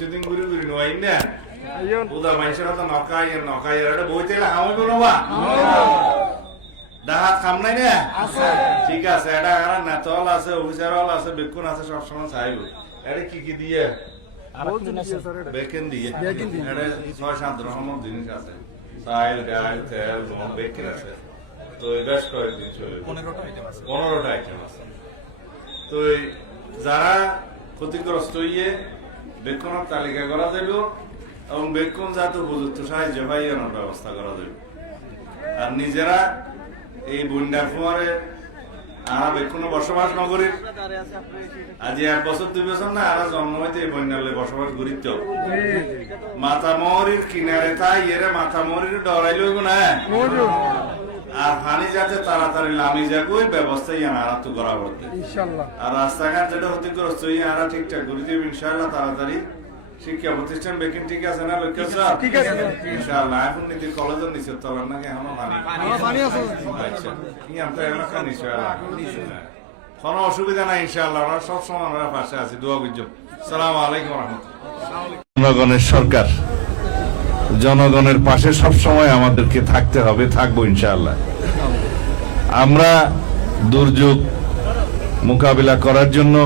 প্রতিদিন ঘুরে ঘুরে নয় না ওদা মানুষের তো নকাই এটা বইতে আমি বলবা ডাহাত খাম নাই না ঠিক আছে এটা নেতল আছে অফিসার আছে বেকুন আছে সবসময় চাইব এটা কি কি দিয়ে বেকেন দিয়ে এটা 6-7 রকমের জিনিস আছে চাইল ডাল তেল বেকেন আছে তো বেশ কয়েকদিন চলে 15টা আইটেম আছে তো যারা ক্ষতিগ্রস্ত হইয়ে বেকুনের তালিকা করা যাবে এবং বেকুন যাতে উপযুক্ত সাহায্য পাই আনার ব্যবস্থা করা যাবে আর নিজেরা এই বন্যার ফোয়ারে আমরা বেকুনে বসবাস নগরীর আজ 1 বছর 2 বছর না আমরা জন্ম হইতে এই বন্যালে বসবাস করিত মাতামরির কিনারে তাই এর মাতামরির ডরাইল না আর পানি যাতে তাড়াতাড়ি নামি যাবে ওই ব্যবস্থাই আমরা তো করা পড়তে আর রাস্তাঘাট যেটা ক্ষতিগ্রস্ত আমরা ঠিকঠাক করে দিব ইনশাআল্লাহ তাড়াতাড়ি শিক্ষা প্রতিষ্ঠান বেকিন ঠিক আছে না লক্ষ্য স্যার ঠিক আছে ইনশাআল্লাহ এখন নিতে কলেজের নিচে তলার নাকি এখনো পানি আছে আচ্ছা কি আমরা এলাকা ইনশাআল্লাহ কোনো অসুবিধা নাই ইনশাআল্লাহ আমরা সব সময় আমরা পাশে আছি দোয়া করব আসসালামু আলাইকুম ওয়া রাহমাতুল্লাহ জনগণের সরকার জনগণের পাশে সব সময় আমাদেরকে থাকতে হবে থাকবো ইনশাআল্লাহ আমরা দুর্যোগ মোকাবিলা করার জন্য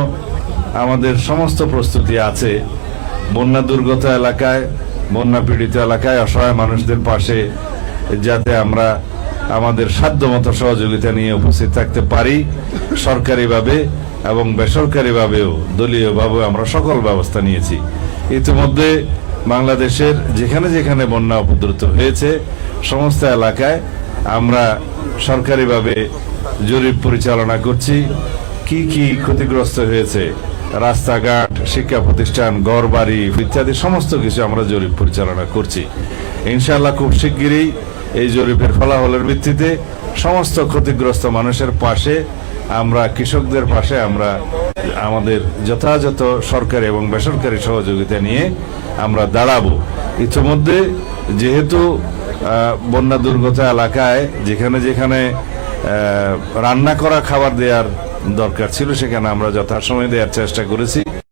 আমাদের সমস্ত প্রস্তুতি আছে বন্যা দুর্গত এলাকায় বন্যা পীড়িত এলাকায় অসহায় মানুষদের পাশে যাতে আমরা আমাদের সাধ্যমতো সহযোগিতা নিয়ে উপস্থিত থাকতে পারি সরকারিভাবে এবং বেসরকারিভাবেও দলীয়ভাবে আমরা সকল ব্যবস্থা নিয়েছি ইতিমধ্যে বাংলাদেশের যেখানে যেখানে বন্যা উপদ্রুত হয়েছে সমস্ত এলাকায় আমরা সরকারিভাবে জরিপ পরিচালনা করছি কি কি ক্ষতিগ্রস্ত হয়েছে রাস্তাঘাট শিক্ষা প্রতিষ্ঠান ঘরবাড়ি ইত্যাদি সমস্ত কিছু আমরা জরিপ পরিচালনা করছি ইনশাআল্লাহ খুব শিগগিরই এই জরিপের ফলাফলের ভিত্তিতে সমস্ত ক্ষতিগ্রস্ত মানুষের পাশে আমরা কৃষকদের পাশে আমরা আমাদের যথাযথ সরকারি এবং বেসরকারি সহযোগিতা নিয়ে আমরা দাঁড়াবো ইতিমধ্যে যেহেতু বন্যা দুর্গত এলাকায় যেখানে যেখানে রান্না করা খাবার দেওয়ার দরকার ছিল সেখানে আমরা যথাসময়ে দেওয়ার চেষ্টা করেছি